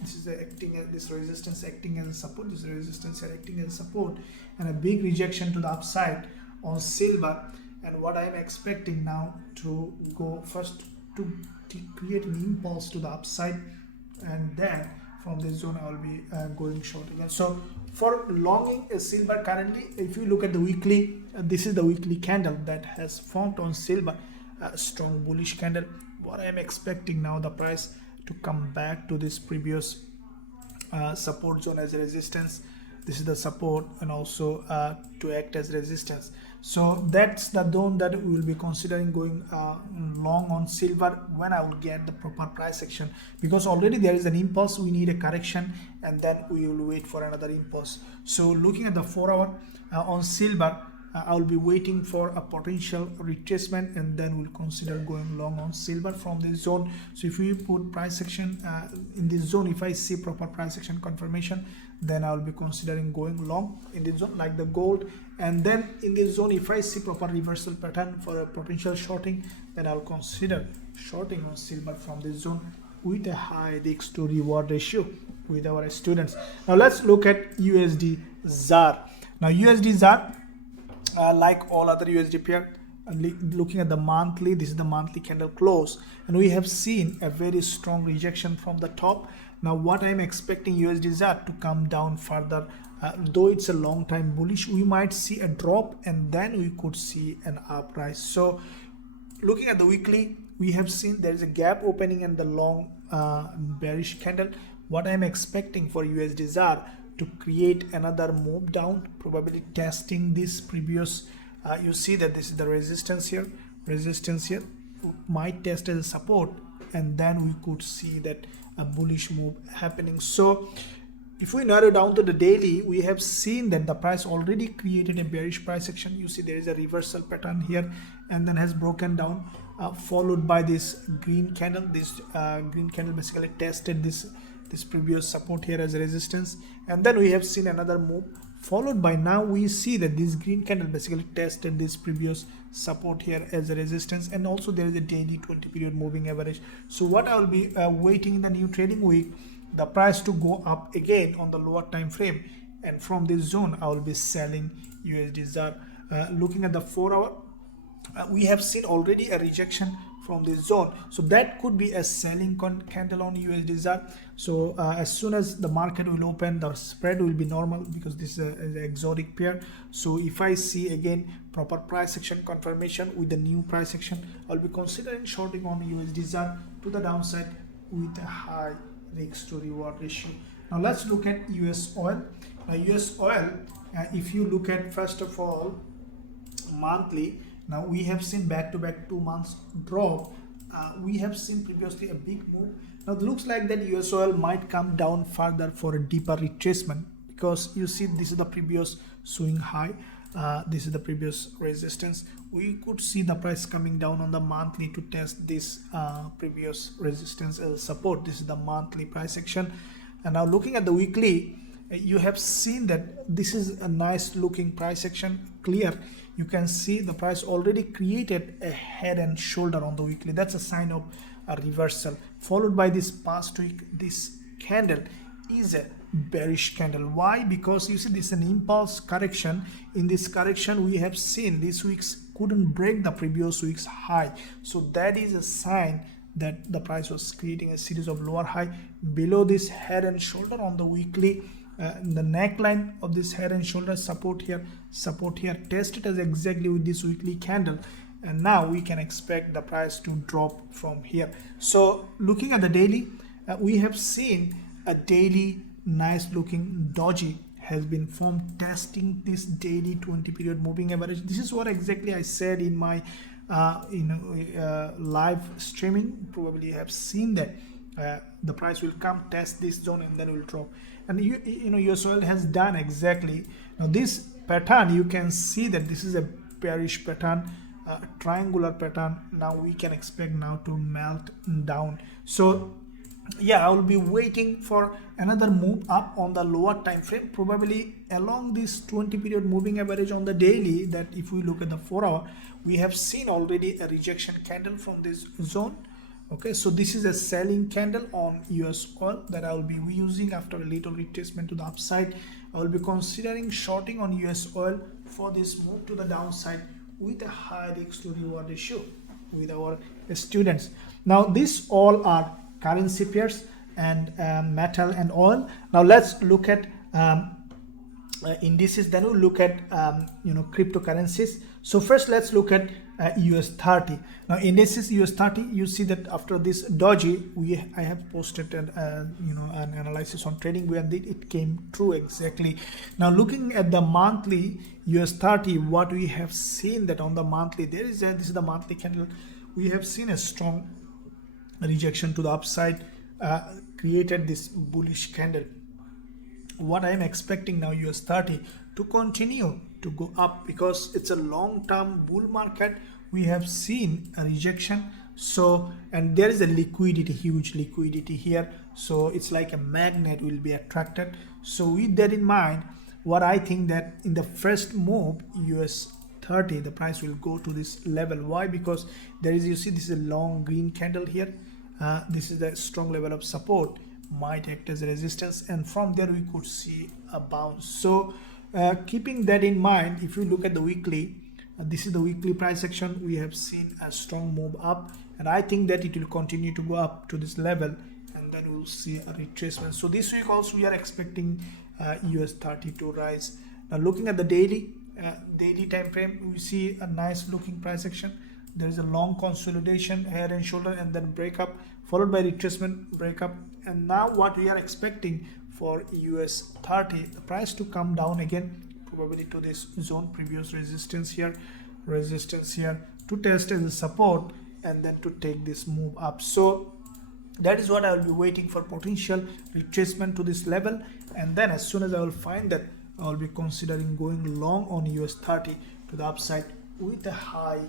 This is this resistance acting as a support. This resistance acting as a support, and a big rejection to the upside on silver. And what I am expecting now to go first to create an impulse to the upside, and then from this zone I will be going short again. So for longing silver currently, if you look at the weekly, this is the weekly candle that has formed on silver, a strong bullish candle. What I am expecting now, the price to come back to this previous support zone as a resistance. This is the support, and also to act as resistance. So that's the zone that we will be considering going long on silver when I will get the proper price action, because already there is an impulse. We need a correction, and then we will wait for another impulse. So looking at the 4-hour on silver, I will be waiting for a potential retracement, and then we'll consider going long on silver from this zone. So if we put price action in this zone, if I see proper price action confirmation, then I will be considering going long in this zone like the gold. And then in this zone, if I see proper reversal pattern for a potential shorting, then I'll consider shorting on silver from this zone with a high risk to reward ratio with our students. Now let's look at USD ZAR. Now USD ZAR, like all other USD pair, looking at the monthly, this is the monthly candle close, and we have seen a very strong rejection from the top. Now what I'm expecting USD ZAR to come down further, though it's a long time bullish, we might see a drop, and then we could see an uprise. So looking at the weekly, we have seen there is a gap opening in the long bearish candle. What I'm expecting for USD ZAR to create another move down, probably testing this previous you see that this is the resistance here, might test as a support, and then we could see that a bullish move happening. So if we narrow down to the daily, we have seen that the price already created a bearish price action. You see there is a reversal pattern here, and then has broken down, followed by this green candle. This green candle basically tested this previous support here as a resistance, and then we have seen another move, followed by now we see that this green candle basically tested this previous support here as a resistance, and also there is a daily 20 period moving average. So what I will be waiting in the new trading week, the price to go up again on the lower time frame, and from this zone I will be selling USD ZAR. Looking at the 4-hour, we have seen already a rejection from this zone, so that could be a selling candle on USD ZAR. So as soon as the market will open, the spread will be normal because this is an exotic pair. So if I see again proper price action confirmation with the new price action, I'll be considering shorting on USD ZAR to the downside with a high risk to reward ratio. Now let's look at US oil. Now US oil, if you look at first of all monthly, now we have seen back-to-back 2 months drop. We have seen previously a big move. Now it looks like that US oil might come down further for a deeper retracement, because you see this is the previous swing high, this is the previous resistance. We could see the price coming down on the monthly to test this previous resistance as support. This is the monthly price action. And now looking at the weekly, you have seen that this is a nice looking price action, clear. You can see the price already created a head and shoulder on the weekly. That's a sign of a reversal, followed by this past week. This candle is a bearish candle. Why? Because you see this is an impulse correction. In this correction we have seen this week's couldn't break the previous week's high, so that is a sign that the price was creating a series of lower high below this head and shoulder on the weekly. The neckline of this head and shoulder, support here, tested as exactly with this weekly candle, and now we can expect the price to drop from here. So looking at the daily, we have seen a daily nice looking doji has been formed, testing this daily 20 period moving average. This is what exactly I said in my live streaming. Probably you have seen that the price will come test this zone and then will drop, and US oil has done exactly. Now this pattern, you can see that this is a bearish pattern, triangular pattern. Now we can expect now to melt down. So yeah, I will be waiting for another move up on the lower time frame, probably along this 20 period moving average on the daily. That if we look at the 4-hour, we have seen already a rejection candle from this zone. Okay, so this is a selling candle on US oil that I will be using after a little retracement to the upside. I will be considering shorting on US oil for this move to the downside with a high risk to reward ratio with our students. Now these all are currency pairs and metal and oil. Now let's look at indices, then we'll look at cryptocurrencies. So first let's look at US30. Now indices US30, you see that after this doji, I have posted an analysis on TradingView, and it came true exactly. Now looking at the monthly US30, what we have seen that on the monthly, this is the monthly candle. We have seen a strong rejection to the upside, created this bullish candle. What I am expecting now, US30 to continue to go up, because it's a long-term bull market. We have seen a rejection, so, and there is a liquidity, huge liquidity here, so it's like a magnet will be attracted. So with that in mind, what I think that in the first move US30, the price will go to this level. Why? Because there is, you see, this is a long green candle here. This is a strong level of support, might act as a resistance, and from there we could see a bounce. So keeping that in mind, if you look at the weekly, this is the weekly price action. We have seen a strong move up, and I think that it will continue to go up to this level, and then we'll see a retracement. So this week also we are expecting US30 to rise. Now looking at the daily time frame, we see a nice looking price action. There is a long consolidation, head and shoulder, and then breakup, followed by retracement, breakup. And now what we are expecting for US30, the price to come down again, probably to this zone, previous resistance here to test as a support, and then to take this move up. So that is what I will be waiting for, potential retracement to this level, and then as soon as I will find that, I will be considering going long on US30 to the upside with a high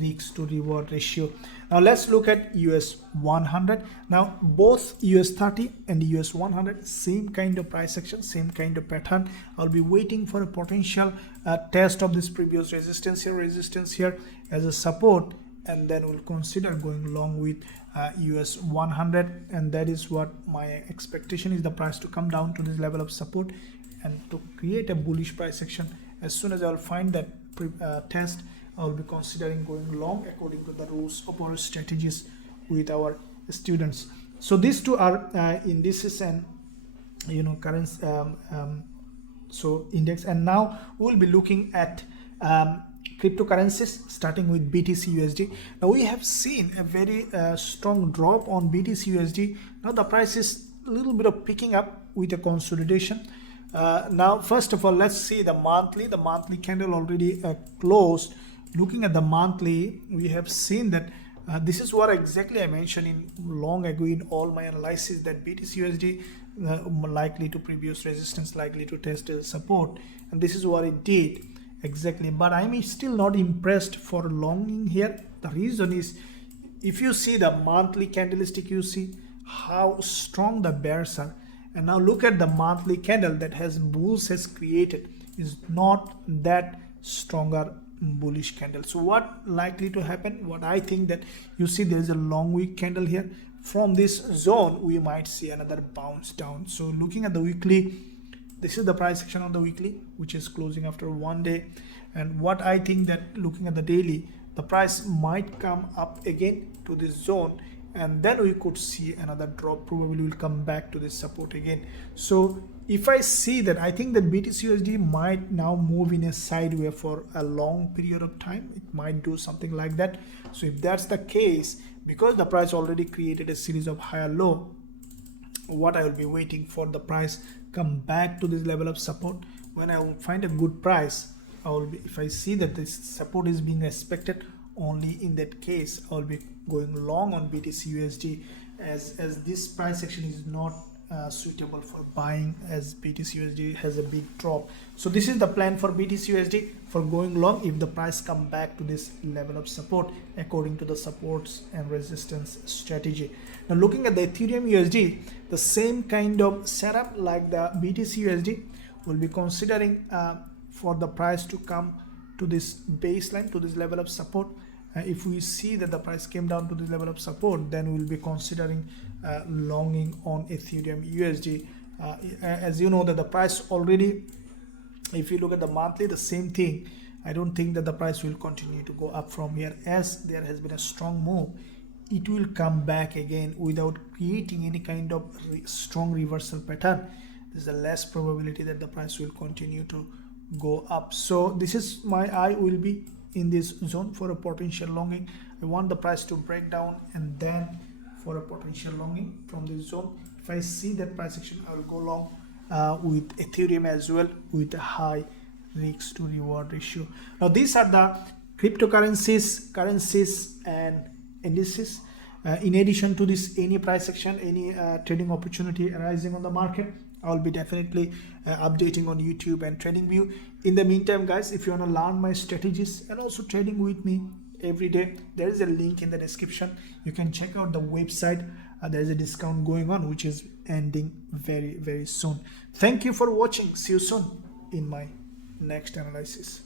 risk to reward ratio. Now let's look at US100. Now both US30 and US100, same kind of price action, same kind of pattern. I'll be waiting for a potential test of this previous resistance here as a support, and then we'll consider going long with US100, and that is what my expectation is, the price to come down to this level of support and to create a bullish price action. As soon as I will find that test, I will be considering going long according to the rules of our strategies with our students. So these two are indices and currency, so index. And now we will be looking at cryptocurrencies, starting with BTC/USD. Now we have seen a very strong drop on BTC/USD. Now the price is a little bit of picking up with a consolidation. Now first of all, let's see the monthly. The monthly candle already closed. Looking at the monthly, we have seen that this is what exactly I mentioned in long ago in all my analysis, that BTC/USD likely to previous resistance, likely to test as support, and this is what it did exactly. But I'm still not impressed for longing here. The reason is, if you see the monthly candlestick, you see how strong the bears are. And now look at the monthly candle that has bulls has created, is not that stronger bullish candle. So what likely to happen, what I think, that you see there is a long wick candle here. From this zone we might see another bounce down. So looking at the weekly, this is the price action on the weekly, which is closing after 1 day. And what I think, that looking at the daily, the price might come up again to this zone, and then we could see another drop, probably will come back to this support again. So if I see that, I think that BTC/USD might now move in a sideway for a long period of time. It might do something like that. So if that's the case, because the price already created a series of higher low, what I will be waiting for, the price come back to this level of support. When I will find a good price, I will be, if I see that this support is being respected, only in that case I will be going long on BTC/USD, as this price action is not suitable for buying, as BTC/USD has a big drop. So this is the plan for BTC/USD for going long if the price come back to this level of support according to the supports and resistance strategy. Now looking at the Ethereum/USD, the same kind of setup like the BTC/USD, will be considering for the price to come to this baseline, to this level of support. If we see that the price came down to this level of support, then we will be considering longing on Ethereum/USD. As you know that the price already, if you look at the monthly, the same thing. I don't think that the price will continue to go up from here, as there has been a strong move. It will come back again without creating any kind of strong reversal pattern. There's a less probability that the price will continue to go up. So this is my eye will be in this zone for a potential longing. I want the price to break down and then for a potential longing from this zone. If I see that price action, I will go long with Ethereum as well, with a high risk to reward ratio. Now these are the cryptocurrencies, currencies and indices. In addition to this, any price action, any trading opportunity arising on the market, I'll be definitely updating on YouTube and TradingView. In the meantime, guys, if you want to learn my strategies and also trading with me every day, there is a link in the description. You can check out the website. There is a discount going on, which is ending very, very soon. Thank you for watching. See you soon in my next analysis.